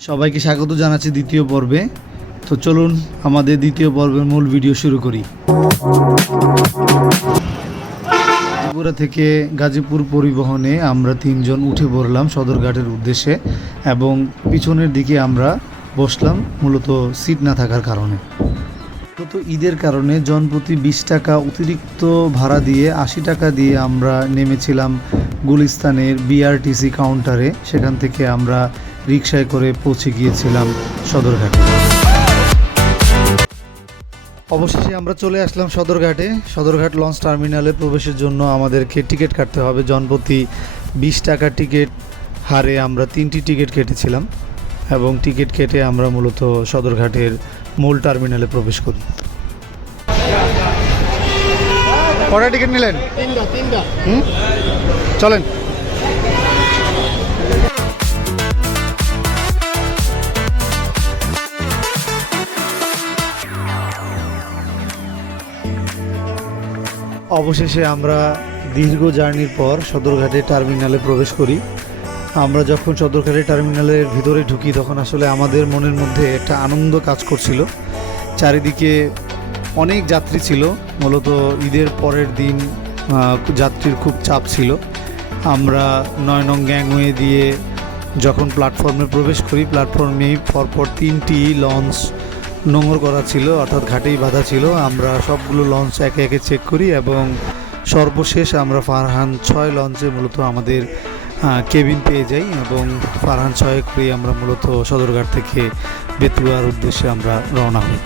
সবাইকে স্বাগত জানাচ্ছি দ্বিতীয় পর্বে। তো চলুন আমাদের দ্বিতীয় পর্বের মূল ভিডিও শুরু করি। ত্রিপুরা থেকে গাজীপুর পরিবহনে আমরা তিনজন উঠে পড়লাম সদরঘাটের উদ্দেশ্যে এবং পিছনের দিকে আমরা বসলাম মূলত সিট না থাকার কারণে। মূলত ঈদের কারণে জনপ্রতি বিশ টাকা অতিরিক্ত ভাড়া দিয়ে, আশি টাকা দিয়ে আমরা নেমেছিলাম গুলিস্তানের বিআরটিসি কাউন্টারে। সেখান থেকে আমরা রিকশায় করে পৌঁছে গিয়েছিলাম সদরঘাটে। অবশেষে আমরা চলে আসলাম সদরঘাটে। সদরঘাট লঞ্চ টার্মিনালে প্রবেশের জন্য আমাদেরকে টিকিট কাটতে হবে। জনপ্রতি বিশ টাকা টিকিট হারে আমরা তিনটি টিকিট কেটেছিলাম এবং টিকিট কেটে আমরা মূলত সদরঘাটের মূল টার্মিনালে প্রবেশ করি। কটা টিকিট নিলেন? তিনটা তিনটা। হুম? চলেন। অবশেষে আমরা দীর্ঘ জার্নির পর সদরঘাটে টার্মিনালে প্রবেশ করি। আমরা যখন সদরঘাটে টার্মিনালের ভিতরে ঢুকি, তখন আসলে আমাদের মনের মধ্যে একটা আনন্দ কাজ করছিল। চারিদিকে অনেক যাত্রী ছিল। মূলত ঈদের পরের দিন যাত্রীর খুব চাপ ছিল। আমরা নয় নং গ্যাংওয়ে দিয়ে যখন প্ল্যাটফর্মে প্রবেশ করি প্ল্যাটফর্মে পরপর তিনটি লঞ্চ নোংর করা ছিল, অর্থাৎ ঘাটেই বাধা ছিল। আমরা সবগুলো লঞ্চ একে একে চেক করি এবং সর্বশেষ আমরা ফারহান ছয় লঞ্চে মূলত আমাদের কেবিন পেয়ে যাই এবং ফারহান ছয় করে আমরা মূলত সদরঘাট থেকে বেতুয়ার উদ্দেশ্যে আমরা রওনা হই।